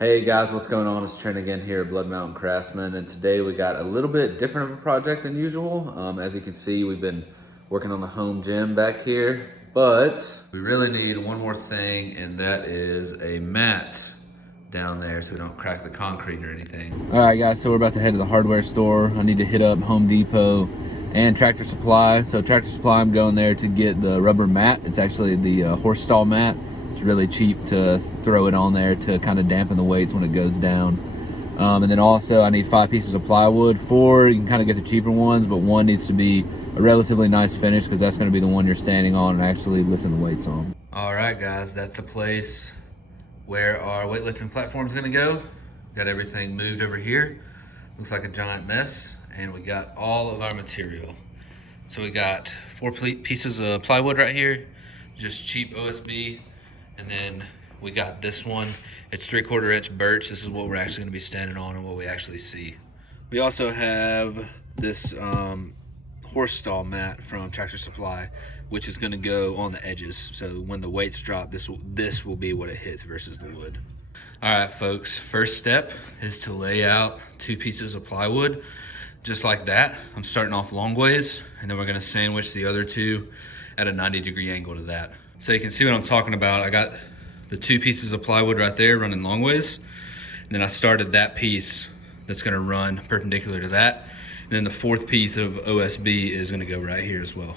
Hey guys, what's going on? It's Trent again here at Blood Mountain Craftsman, and today we got a little bit different of a project than usual. As you can see, we've been working on the home gym back here, but we really need one more thing, and that is a mat down there so we don't crack the concrete or anything. All right guys, so we're about to head to the hardware store. I need to hit up Home Depot and Tractor Supply. So Tractor Supply, I'm going there to get the rubber mat. It's actually the horse stall mat. It's really cheap to throw it on there to kind of dampen the weights when it goes down. And then also I need 5 pieces of plywood. 4, you can kind of get the cheaper ones, but 1 needs to be a relatively nice finish because that's going to be the one you're standing on and actually lifting the weights on. All right guys, that's the place where our weightlifting platform is going to go. Got everything moved over here. Looks like a giant mess, and we got all of our material. So we got 4 pieces of plywood right here, just cheap OSB. And then we got this one. It's 3/4 inch birch. This is what we're actually gonna be standing on and what we actually see. We also have this horse stall mat from Tractor Supply, which is gonna go on the edges. So when the weights drop, this will be what it hits versus the wood. All right, folks, first step is to lay out 2 pieces of plywood, just like that. I'm starting off long ways, and then we're gonna sandwich the other 2 at a 90-degree angle to that. So you can see what I'm talking about. I got the 2 pieces of plywood right there running long ways. And then I started that piece that's gonna run perpendicular to that. And then the 4th piece of OSB is gonna go right here as well.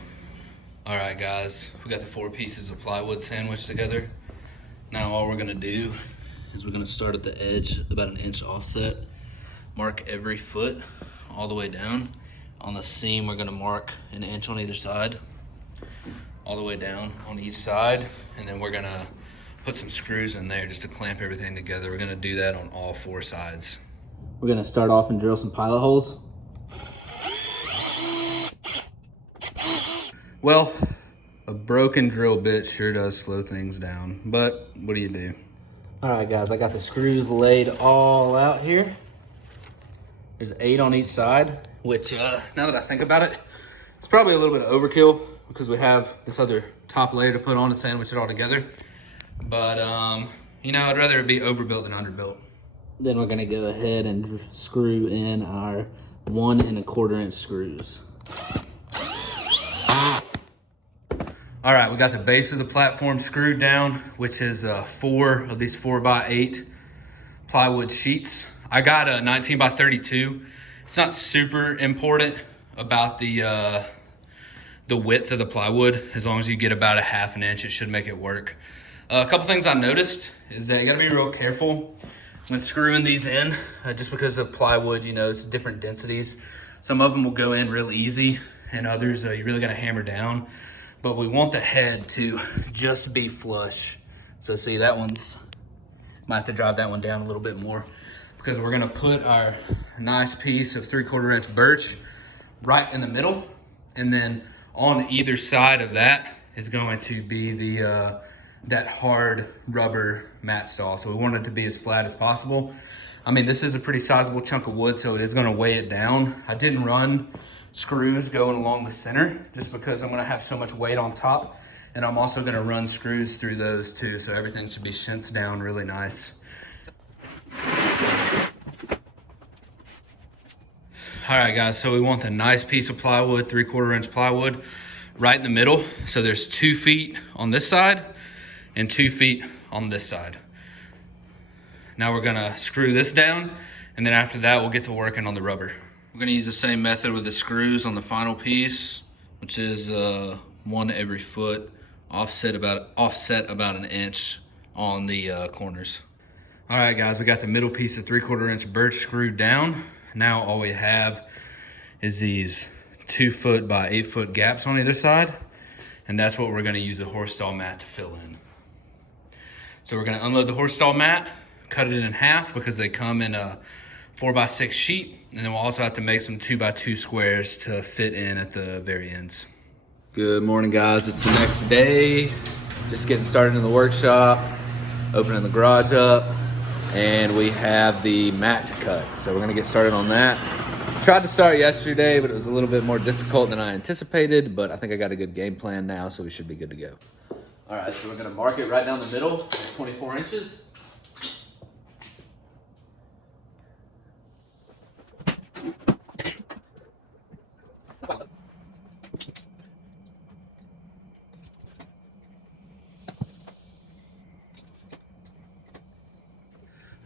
All right, guys, we got the 4 pieces of plywood sandwiched together. Now all we're gonna do is we're gonna start at the edge, about an inch offset. Mark every foot all the way down. On the seam, we're gonna mark an inch on either side, all the way down on each side, and then we're gonna put some screws in there just to clamp everything together. We're gonna do that on all 4 sides. We're gonna start off and drill some pilot holes. Well, a broken drill bit sure does slow things down, but what do you do? All right, guys, I got the screws laid all out here. There's 8 on each side, which now that I think about it, it's probably a little bit of overkill because we have this other top layer to put on and sandwich it all together. But, you know, I'd rather it be overbuilt than underbuilt. Then we're gonna go ahead and screw in our 1 1/4 inch screws. All right, we got the base of the platform screwed down, which is 4 of these 4x8 plywood sheets. I got a 19x32. It's not super important about the width of the plywood. As long as you get about a 1/2 inch, it should make it work. A couple things I noticed is that you gotta be real careful when screwing these in, just because of plywood, you know, it's different densities. Some of them will go in real easy, and others you really gotta hammer down. But we want the head to just be flush. So see, that one's, might have to drive that one down a little bit more, because we're gonna put our nice piece of 3/4 inch birch right in the middle, and then on either side of that is going to be the that hard rubber mat stall. So we want it to be as flat as possible. I mean, this is a pretty sizable chunk of wood, so it is gonna weigh it down. I didn't run screws going along the center just because I'm gonna have so much weight on top, and I'm also gonna run screws through those too, so everything should be shunts down really nice. All right, guys, so we want the nice piece of plywood, 3/4 inch plywood, right in the middle. So there's 2 feet on this side and 2 feet on this side. Now we're gonna screw this down, and then after that, we'll get to working on the rubber. We're gonna use the same method with the screws on the final piece, which is 1 every foot, offset about an inch on the corners. All right, guys, we got the middle piece of 3/4 inch birch screwed down. Now all we have is these 2 foot by 8 foot gaps on either side, and that's what we're gonna use the horse stall mat to fill in. So we're gonna unload the horse stall mat, cut it in half because they come in a 4x6 sheet, and then we'll also have to make some 2x2 squares to fit in at the very ends. Good morning, guys. It's the next day. Just getting started in the workshop, opening the garage up, and we have the mat to cut. So we're gonna get started on that. Tried to start yesterday, but it was a little bit more difficult than I anticipated, but I think I got a good game plan now, so we should be good to go. All right, so we're gonna mark it right down the middle at 24 inches.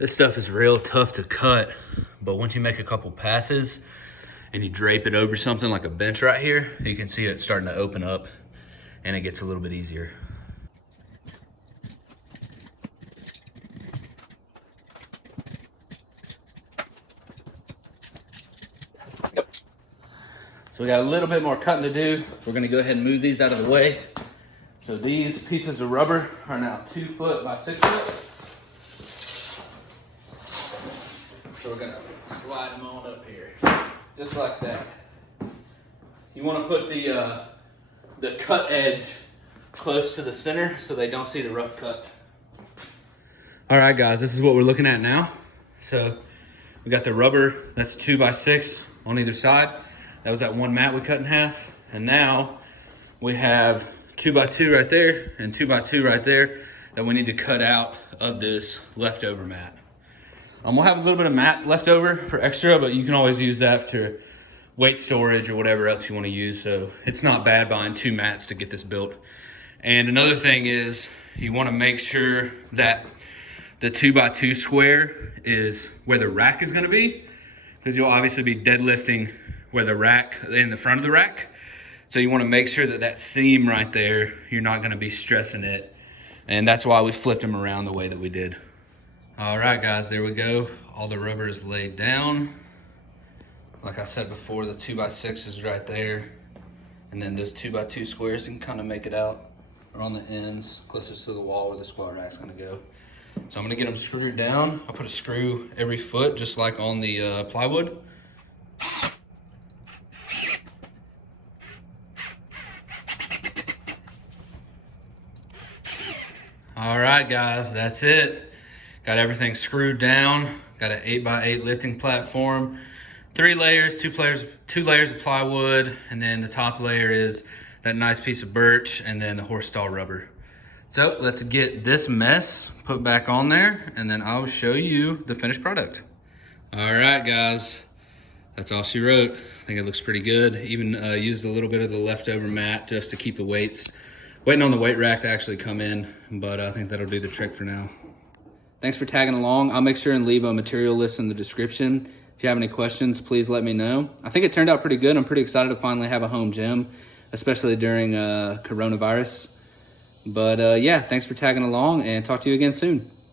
This stuff is real tough to cut, but once you make a couple passes and you drape it over something like a bench right here, you can see it starting to open up and it gets a little bit easier. Yep. So we got a little bit more cutting to do. We're gonna go ahead and move these out of the way. So these pieces of rubber are now 2 foot by 6 foot. So we're gonna slide them on up here, just like that. You wanna put the cut edge close to the center so they don't see the rough cut. All right, guys, this is what we're looking at now. So we got the rubber that's 2 by 6 on either side. That was that one mat we cut in half. And now we have 2 by 2 right there and 2 by 2 right there that we need to cut out of this leftover mat. We'll have a little bit of mat left over for extra, but you can always use that to weight storage or whatever else you want to use. So it's not bad buying 2 mats to get this built. And another thing is you want to make sure that the 2 by 2 square is where the rack is going to be, because you'll obviously be deadlifting where the rack, in the front of the rack. So you want to make sure that that seam right there, you're not going to be stressing it. And that's why we flipped them around the way that we did. All right, guys, there we go. All the rubber is laid down. Like I said before, the 2 by 6 is right there. And then those 2 by 2 squares, you can kind of make it out or on the ends, closest to the wall where the squat rack's gonna go. So I'm gonna get them screwed down. I'll put a screw every foot, just like on the plywood. All right, guys, that's it. Got everything screwed down. Got an 8 by 8 lifting platform. 3 layers, 2 layers of plywood, and then the top layer is that nice piece of birch, and then the horse stall rubber. So let's get this mess put back on there, and then I'll show you the finished product. All right, guys, that's all she wrote. I think it looks pretty good. Even used a little bit of the leftover mat just to keep the weights. Waiting on the weight rack to actually come in, but I think that'll do the trick for now. Thanks for tagging along. I'll make sure and leave a material list in the description. If you have any questions, please let me know. I think it turned out pretty good. I'm pretty excited to finally have a home gym, especially during coronavirus. But yeah, thanks for tagging along, and talk to you again soon.